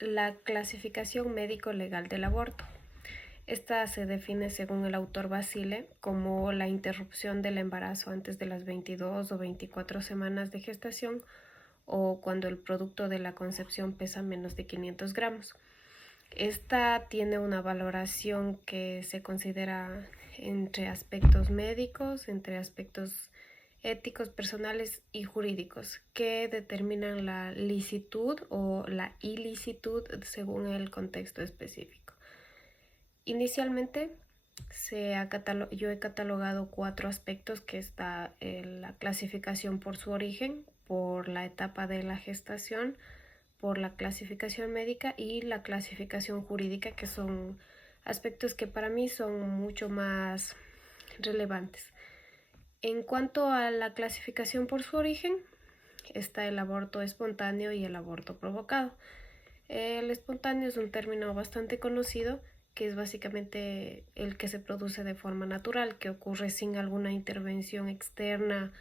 La clasificación médico-legal del aborto. Esta se define según el autor Basile como la interrupción del embarazo antes de las 22 o 24 semanas de gestación o cuando el producto de la concepción pesa menos de 500 gramos. Esta tiene una valoración que se considera entre aspectos médicos, entre aspectos éticos, personales y jurídicos, que determinan la licitud o la ilicitud según el contexto específico. Inicialmente yo he catalogado 4 aspectos, que está la clasificación por su origen, por la etapa de la gestación, por la clasificación médica y la clasificación jurídica, que son aspectos que para mí son mucho más relevantes. En cuanto a la clasificación por su origen, está el aborto espontáneo y el aborto provocado. El espontáneo es un término bastante conocido, que es básicamente el que se produce de forma natural, que ocurre sin alguna intervención externa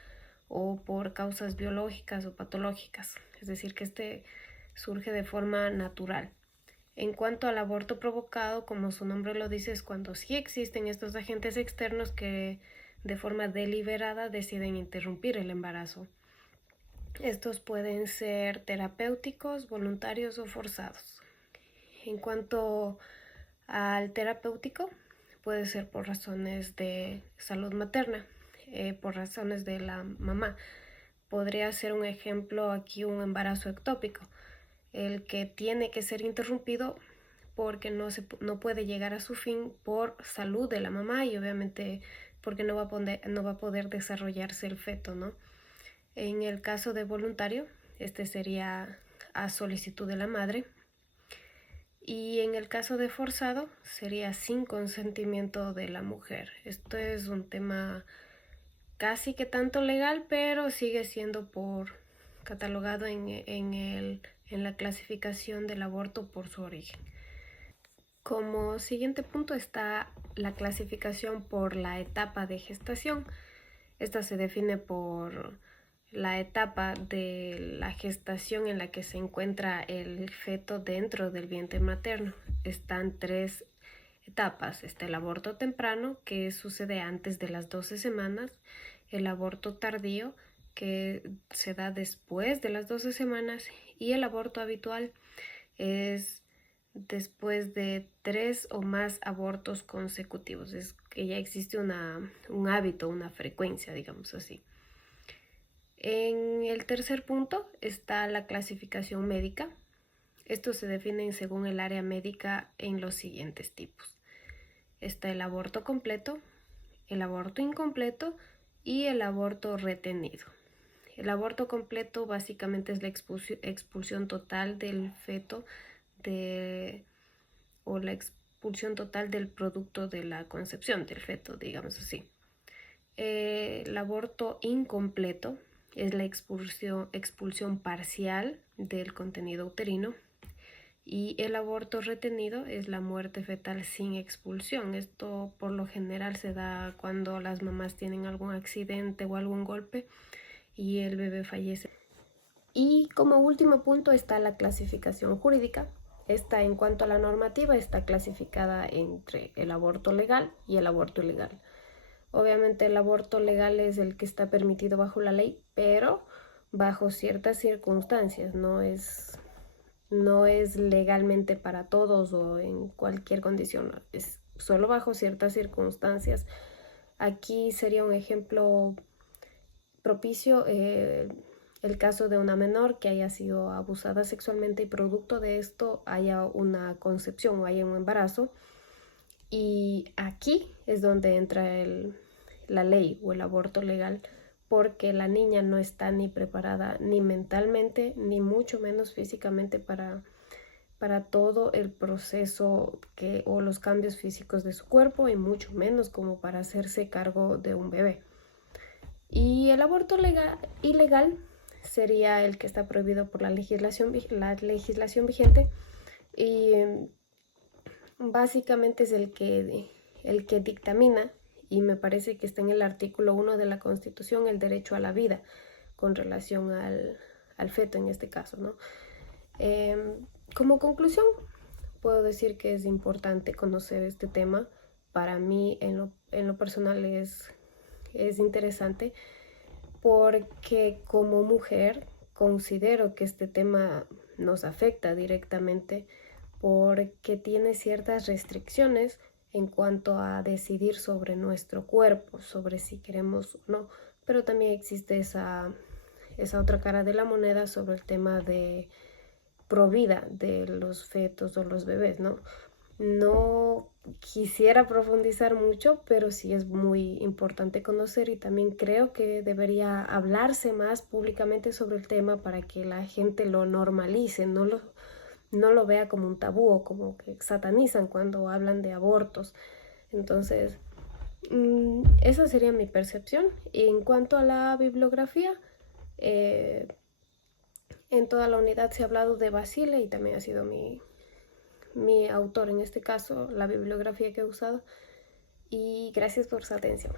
o por causas biológicas o patológicas, es decir, que este surge de forma natural. En cuanto al aborto provocado, como su nombre lo dice, es cuando sí existen estos agentes externos que de forma deliberada deciden interrumpir el embarazo. Estos pueden ser terapéuticos, voluntarios o forzados. En cuanto al terapéutico, puede ser por razones de salud materna, por razones de la mamá. Podría ser un ejemplo aquí un embarazo ectópico, el que tiene que ser interrumpido porque no puede llegar a su fin por salud de la mamá y obviamente porque no va a poder desarrollarse el feto, ¿no? En el caso de voluntario, este sería a solicitud de la madre. Y en el caso de forzado, sería sin consentimiento de la mujer. Esto es un tema casi que tanto legal, pero sigue siendo catalogado en la clasificación del aborto por su origen. Como siguiente punto está la clasificación por la etapa de gestación. Esta se define por la etapa de la gestación en la que se encuentra el feto dentro del vientre materno. Están 3 etapas. Está el aborto temprano, que sucede antes de las 12 semanas, el aborto tardío, que se da después de las 12 semanas, y el aborto habitual es después de 3 o más abortos consecutivos. Es que ya existe un hábito, una frecuencia, digamos así. En el tercer punto está la clasificación médica. Estos se definen según el área médica en los siguientes tipos. Está el aborto completo, el aborto incompleto y el aborto retenido. El aborto completo básicamente es la expulsión total del feto o la expulsión total del producto de la concepción del feto, digamos así. El aborto incompleto es la expulsión parcial del contenido uterino, y el aborto retenido es la muerte fetal sin expulsión. Esto por lo general se da cuando las mamás tienen algún accidente o algún golpe y el bebé fallece. Y como último punto está la clasificación jurídica. Esta, en cuanto a la normativa, está clasificada entre el aborto legal y el aborto ilegal. Obviamente el aborto legal es el que está permitido bajo la ley, pero bajo ciertas circunstancias. No es legalmente para todos o en cualquier condición. Es solo bajo ciertas circunstancias. Aquí sería un ejemplo propicio el caso de una menor que haya sido abusada sexualmente y producto de esto haya una concepción o haya un embarazo. Y aquí es donde entra la ley o el aborto legal, porque la niña no está ni preparada ni mentalmente ni mucho menos físicamente para todo el proceso o los cambios físicos de su cuerpo, y mucho menos como para hacerse cargo de un bebé. Y el aborto ilegal sería el que está prohibido por la legislación vigente, y básicamente es el que dictamina, y me parece que está en el artículo 1 de la Constitución, el derecho a la vida con relación al feto en este caso, ¿no? Como conclusión, puedo decir que es importante conocer este tema. Para mí, en lo personal, es interesante porque como mujer considero que este tema nos afecta directamente porque tiene ciertas restricciones en cuanto a decidir sobre nuestro cuerpo, sobre si queremos o no, pero también existe esa otra cara de la moneda sobre el tema de provida de los fetos o los bebés, ¿no? No quisiera profundizar mucho, pero sí es muy importante conocer y también creo que debería hablarse más públicamente sobre el tema para que la gente lo normalice, no lo vea como un tabú o como que satanizan cuando hablan de abortos. Entonces, esa sería mi percepción. Y en cuanto a la bibliografía, eh, en toda la unidad se ha hablado de Basile y también ha sido mi autor en este caso, la bibliografía que he usado. Y gracias por su atención.